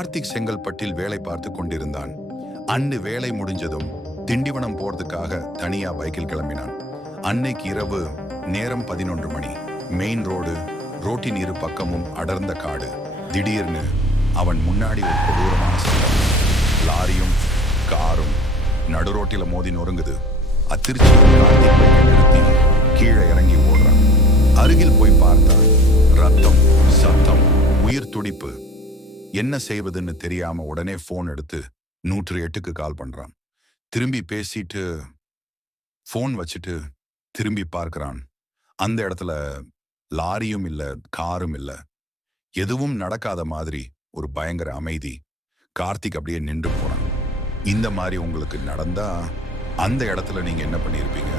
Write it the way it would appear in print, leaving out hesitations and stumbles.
கார்த்திக் செங்கல்பட்டில் வேலை பார்த்து கொண்டிருந்தான். அன்று வேலை முடிஞ்சதும் திண்டிவனம் போறதுக்காக தனியா பைக்கில் கிளம்பினான். அன்னைக்கு இரவு நேரம் 11 மணி. மெயின் ரோடு, ரோட்டின் இரு பக்கமும் அடர்ந்த காடு. திடீர்னு அவன் முன்னாடி ஒரு கொடூரமான சத்தம். லாரியும் காரும் நடுரோட்டில மோதி நொறுங்குது. அதிர்ச்சியில் கார்த்திக் பைக்கை நிறுத்தி கீழே இறங்கி ஓடுறான். அருகில் போய் பார்த்தான். ரத்தம், சத்தம், உயிர் துடிப்பு. என்ன செய்வதுன்னு தெரியாம உடனே போன் எடுத்து 108க்கு கால் பண்றான். திரும்பி பேசிட்டு போன் வச்சுட்டு திரும்பி பார்க்கிறான். அந்த இடத்துல லாரியும் இல்ல, காரும் இல்ல. எதுவும் நடக்காத மாதிரி ஒரு பயங்கர அமைதி. கார்த்திக் அப்படியே நின்று போறான். இந்த மாதிரி உங்களுக்கு நடந்தா அந்த இடத்துல நீங்க என்ன பண்ணியிருப்பீங்க?